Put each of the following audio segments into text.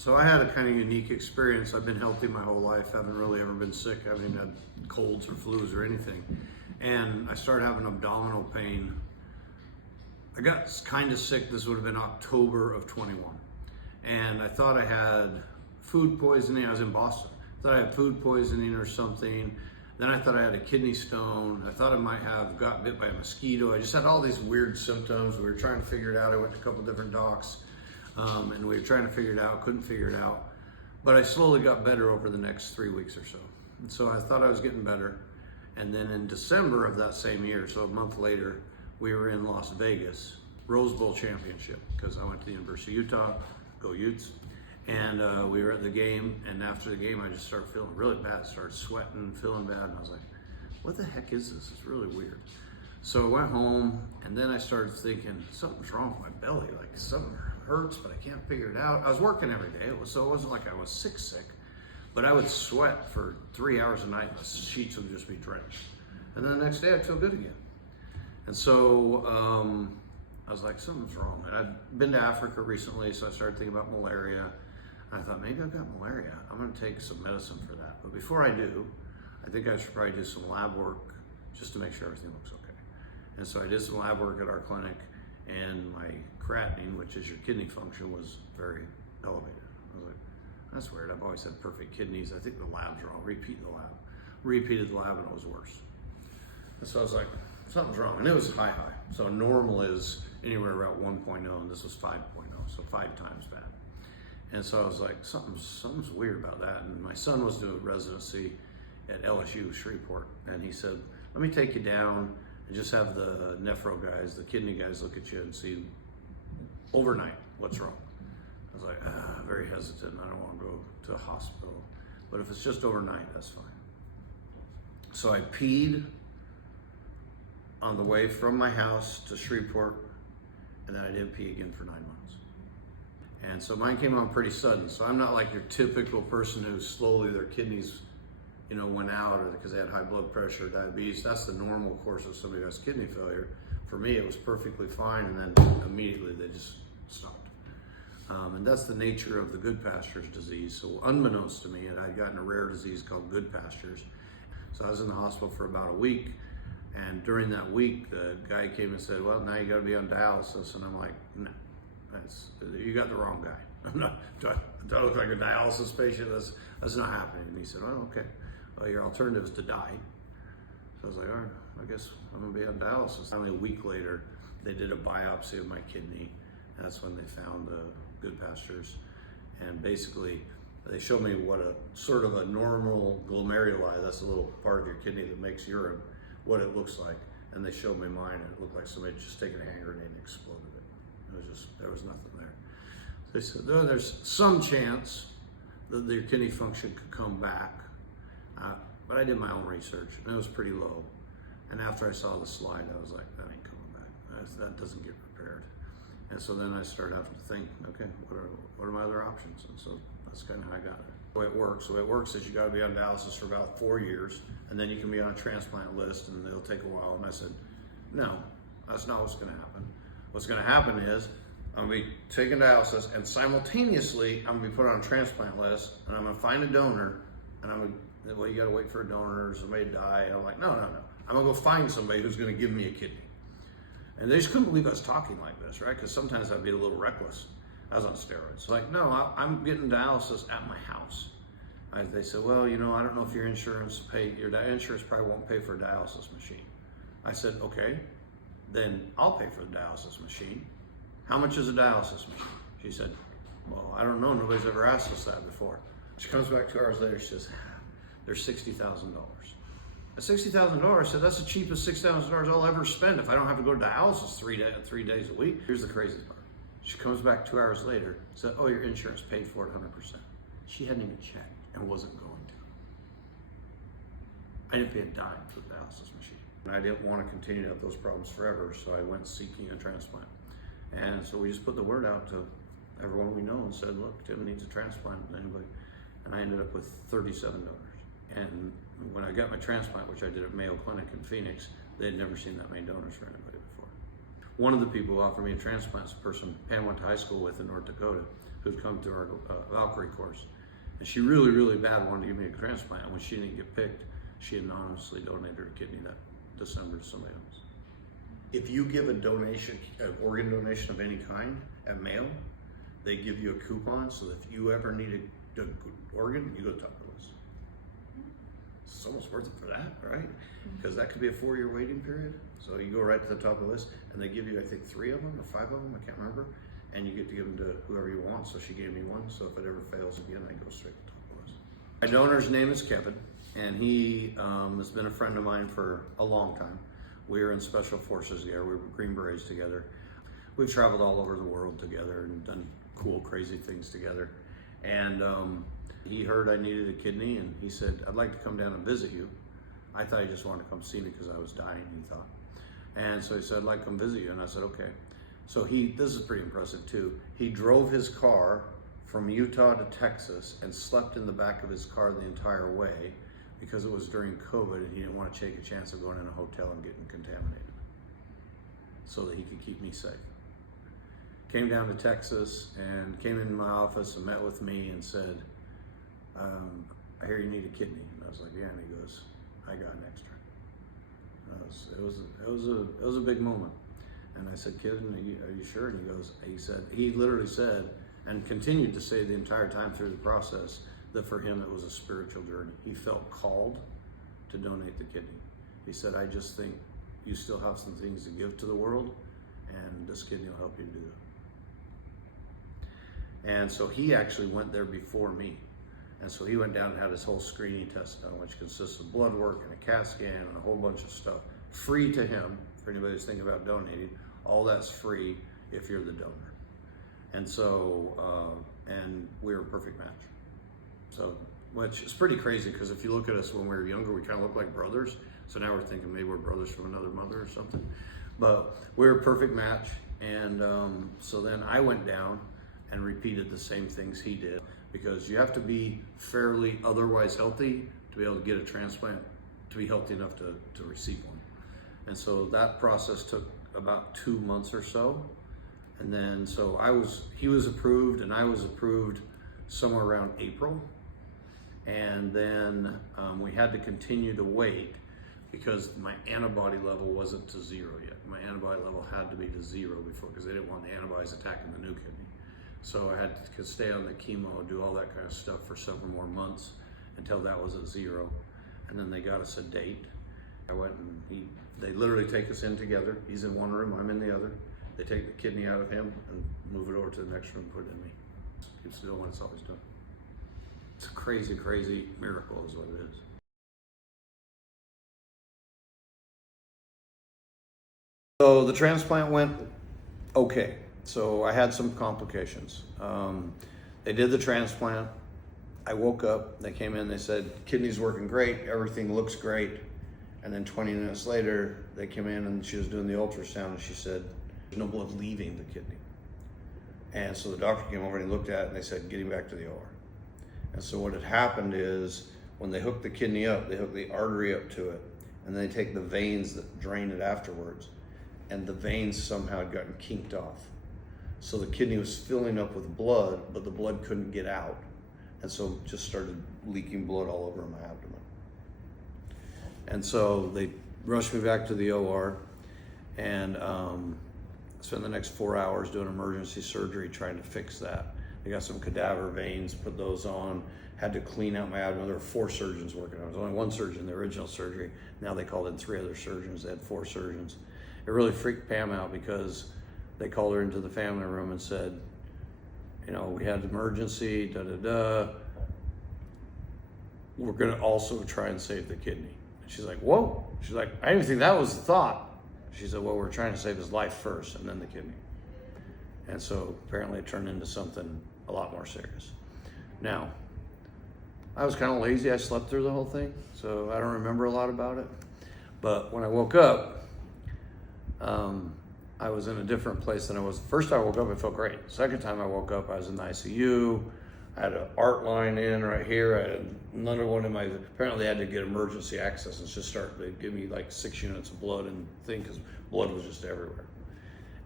So I had a kind of unique experience. I've been healthy my whole life. Haven't really ever been sick. I haven't had colds or flus or anything. And I started having abdominal pain. I got kind of sick. This would have been October of 21. And I thought I had food poisoning. I was in Boston. I thought I had food poisoning or something. Then I thought I had a kidney stone. I thought I might have got bit by a mosquito. I just had all these weird symptoms. We were trying to figure it out. I went to a couple different docs. And we were trying to figure it out, couldn't figure it out. But I slowly got better over the next 3 weeks or so. And so I thought I was getting better. And then in December of that same year, so a month later, we were in Las Vegas, Rose Bowl championship, because I went to the University of Utah, go Utes. And we were at the game, and after the game, I just started feeling really bad, started sweating, feeling bad, and I was like, what the heck is this? It's really weird. So I went home, and then I started thinking, something's wrong with my belly, like something hurts, but I can't figure it out. I was working every day, so it wasn't like I was sick, but I would sweat for 3 hours a night, and the sheets would just be drenched. And then the next day, I'd feel good again. And so I was like, something's wrong. And I'd been to Africa recently, so I started thinking about malaria. I thought, maybe I've got malaria. I'm gonna take some medicine for that. But before I do, I think I should probably do some lab work just to make sure everything looks okay. And so I did some lab work at our clinic, and my creatinine, which is your kidney function, was very elevated. I was like, that's weird. I've always had perfect kidneys. I think the lab's wrong. Repeat the lab. Repeated the lab, and it was worse. And so I was like, something's wrong. And it was high. So normal is anywhere around 1.0, and this was 5.0, so 5 times bad. And so I was like, something's weird about that. And my son was doing residency at LSU Shreveport, and he said, let me take you down and just have the nephro guys, the kidney guys, look at you and see overnight what's wrong. I was like, very hesitant. I don't want to go to a hospital, but if it's just overnight, that's fine. So I peed on the way from my house to Shreveport, and then I didn't pee again for 9 months. And so mine came on pretty sudden. So I'm not like your typical person who slowly their kidneys, went out, or because they had high blood pressure or diabetes. That's the normal course of somebody who has kidney failure. For me, it was perfectly fine, and then immediately they just stopped. And that's the nature of the good pastures disease. So unbeknownst to me, I'd gotten a rare disease called good pastures. So I was in the hospital for about a week. And during that week, the guy came and said, well, now you got to be on dialysis. And I'm like, no, you got the wrong guy. Do I look like a dialysis patient? That's not happening. And he said, well, okay. Well, your alternative is to die. So I was like, all right, I guess I'm going to be on dialysis. Finally, a week later, they did a biopsy of my kidney. That's when they found the good pastures. And basically, they showed me what a sort of a normal glomeruli, that's a little part of your kidney that makes urine, what it looks like. And they showed me mine, and it looked like somebody had just taken a hand grenade and exploded it. There was nothing there. They said, there's some chance that your kidney function could come back. But I did my own research, and it was pretty low. And after I saw the slide, I was like, that ain't coming back. That doesn't get repaired. And so then I started having to think, okay, what are my other options? And so that's kind of how I got it. The way it works is you got to be on dialysis for about 4 years, and then you can be on a transplant list, and it'll take a while. And I said, no, that's not what's going to happen. What's going to happen is I'm going to be taking dialysis, and simultaneously I'm going to be put on a transplant list, and I'm going to find a donor, and well, you got to wait for a donor, or somebody die. And I'm like, no. I'm going to go find somebody who's going to give me a kidney. And they just couldn't believe I was talking like this, right? Because sometimes I'd be a little reckless. I was on steroids. Like, no, I'm getting dialysis at my house. They said, well, I don't know if your insurance probably won't pay for a dialysis machine. I said, okay, then I'll pay for the dialysis machine. How much is a dialysis machine? She said, well, I don't know. Nobody's ever asked us that before. She comes back 2 hours later. She says, there's $60,000. At $60,000, I said, that's the cheapest $6,000 I'll ever spend if I don't have to go to dialysis 3 days a week. Here's the crazy part. She comes back 2 hours later, said, oh, your insurance paid for it 100%. She hadn't even checked and wasn't going to. I didn't pay a dime for the dialysis machine. And I didn't want to continue to have those problems forever, so I went seeking a transplant. And so we just put the word out to everyone we know and said, look, Tim needs a transplant. Anybody? And I ended up with 37 donors. And when I got my transplant, which I did at Mayo Clinic in Phoenix, they had never seen that many donors for anybody before. One of the people who offered me a transplant is a person Pam went to high school with in North Dakota, who'd come to our Valkyrie course. And she really, really bad wanted to give me a transplant. And when she didn't get picked, she anonymously donated her kidney that December to somebody else. If you give a donation, an organ donation of any kind at Mayo, they give you a coupon, so that if you ever need an organ, you go to the top of the list. It's almost worth it for that, right? Because that could be a 4-year waiting period. So you go right to the top of the list, and they give you, I think, 3 of them or 5 of them, I can't remember, and you get to give them to whoever you want. So she gave me one, so if it ever fails again, I go straight to the top of the list. My donor's name is Kevin, and he has been a friend of mine for a long time. We were in Special Forces together, we were Green Berets together. We've traveled all over the world together and done cool, crazy things together. And he heard I needed a kidney, and he said, I'd like to come down and visit you. I thought he just wanted to come see me because I was dying, he thought. And so he said, I'd like to come visit you. And I said, okay. So this is pretty impressive too. He drove his car from Utah to Texas and slept in the back of his car the entire way because it was during COVID and he didn't want to take a chance of going in a hotel and getting contaminated so that he could keep me safe. Came down to Texas and came into my office and met with me and said, I hear you need a kidney. And I was like, yeah. And he goes, I got an extra. It was a big moment. And I said, kid, are you sure? And he literally said, and continued to say the entire time through the process, that for him it was a spiritual journey. He felt called to donate the kidney. He said, I just think you still have some things to give to the world, and this kidney will help you do that. And so he actually went there before me. And so he went down and had his whole screening test done, which consists of blood work and a CAT scan and a whole bunch of stuff. Free to him, for anybody who's thinking about donating. All that's free if you're the donor. And so, and we were a perfect match. So, which is pretty crazy, because if you look at us when we were younger, we kind of look like brothers. So now we're thinking maybe we're brothers from another mother or something. But we were a perfect match. And so then I went down and repeated the same things he did, because you have to be fairly otherwise healthy to be able to get a transplant, to be healthy enough to receive one. And so that process took about 2 months or so. And then, so he was approved and I was approved somewhere around April. And then we had to continue to wait because my antibody level wasn't to 0 yet. My antibody level had to be to 0 before, because they didn't want the antibodies attacking the new kidney. So I had to stay on the chemo, do all that kind of stuff for several more months until that was at 0. And then they got us a date. I went and they literally take us in together. He's in one room, I'm in the other. They take the kidney out of him and move it over to the next room, put it in me. Keeps doing what it's always doing. It's a crazy, crazy miracle is what it is. So the transplant went okay. So I had some complications. They did the transplant. I woke up, they came in, they said, kidney's working great, everything looks great. And then 20 minutes later, they came in and she was doing the ultrasound and she said, there's no blood leaving the kidney. And so the doctor came over and he looked at it and they said, get him back to the OR. And so what had happened is, when they hook the kidney up, they hook the artery up to it, and then they take the veins that drain it afterwards. And the veins somehow had gotten kinked off. So the kidney was filling up with blood, but the blood couldn't get out. And so just started leaking blood all over my abdomen. And so they rushed me back to the OR and spent the next 4 hours doing emergency surgery trying to fix that. They got some cadaver veins, put those on, had to clean out my abdomen. There were 4 surgeons working on it. There was only 1 surgeon in the original surgery. Now they called in 3 other surgeons. They had 4 surgeons. It really freaked Pam out because they called her into the family room and said, you know, we had emergency, We're gonna also try and save the kidney. And she's like, whoa. She's like, I didn't even think that was the thought. She said, well, we're trying to save his life first and then the kidney. And so apparently it turned into something a lot more serious. Now, I was kind of lazy. I slept through the whole thing, so I don't remember a lot about it. But when I woke up, I was in a different place than I was. The first time I woke up, I felt great. The second time I woke up, I was in the ICU. I had an art line in right here. I had another one in my, apparently I had to get emergency access and just start, they give me like 6 units of blood and thing, because blood was just everywhere.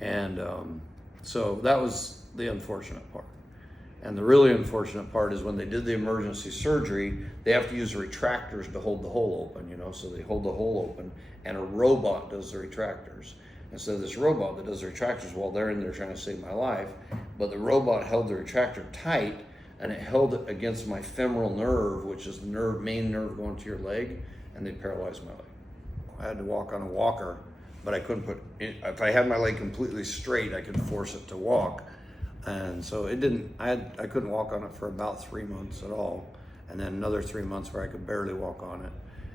And so that was the unfortunate part. And the really unfortunate part is when they did the emergency surgery, they have to use retractors to hold the hole open, so they hold the hole open, and a robot does the retractors. And so this robot that does the retractors, while they're in there trying to save my life, but the robot held the retractor tight, and it held it against my femoral nerve, which is the main nerve going to your leg, and they paralyzed my leg. I had to walk on a walker, but I couldn't if I had my leg completely straight, I could force it to walk. And so I couldn't walk on it for about 3 months at all. And then another 3 months where I could barely walk on it.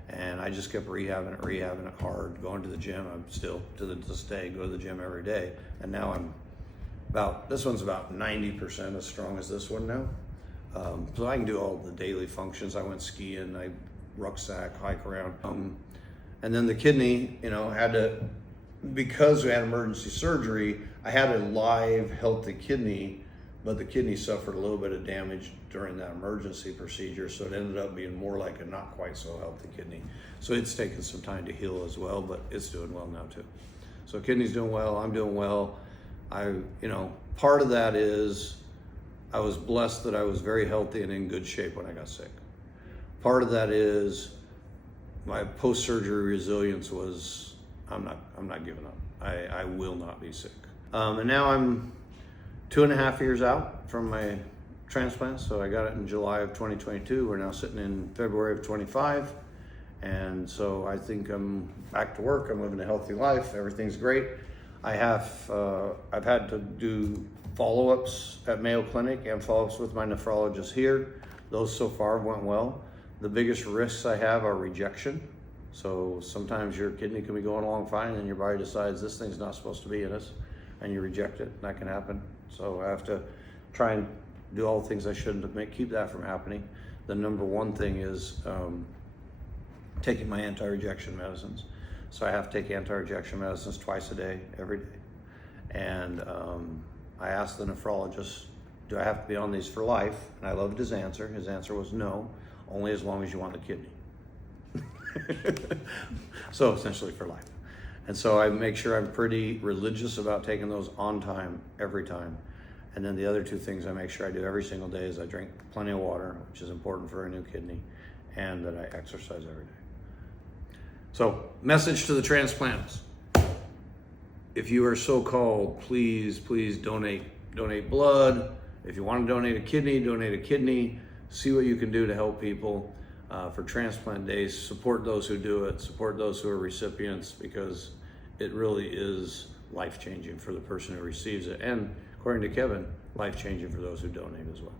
And I just kept rehabbing it hard, going to the gym. I'm still, to this day, go to the gym every day. And now this one's about 90% as strong as this one now. So I can do all the daily functions. I went skiing, I rucksack, hike around. And then the kidney, because we had emergency surgery, I had a live, healthy kidney, but the kidney suffered a little bit of damage during that emergency procedure, so it ended up being more like a not quite so healthy kidney. So it's taken some time to heal as well, but it's doing well now too. So kidney's doing well, I'm doing well. Part of that is I was blessed that I was very healthy and in good shape when I got sick. Part of that is my post-surgery resilience was, I'm not giving up. I will not be sick. And now I'm 2.5 years out from my transplant. So I got it in July of 2022. We're now sitting in February of 25. And so I think I'm back to work. I'm living a healthy life. Everything's great. I've had to do follow-ups at Mayo Clinic and follow-ups with my nephrologist here. Those so far went well. The biggest risks I have are rejection. So sometimes your kidney can be going along fine and your body decides this thing's not supposed to be in us and you reject it. That can happen. So I have to try and do all the things I should to keep that from happening. The number one thing is taking my anti-rejection medicines. So I have to take anti-rejection medicines twice a day, every day. And I asked the nephrologist, do I have to be on these for life? And I loved his answer. His answer was no, only as long as you want the kidney. So essentially for life. And so I make sure I'm pretty religious about taking those on time, every time. And then the other two things I make sure I do every single day is I drink plenty of water, which is important for a new kidney, and that I exercise every day. So, message to the transplants. If you are so called, please donate blood. If you want to donate a kidney. See what you can do to help people for transplant days. Support those who do it, support those who are recipients, because it really is life-changing for the person who receives it. And according to Kevin, life-changing for those who donate as well.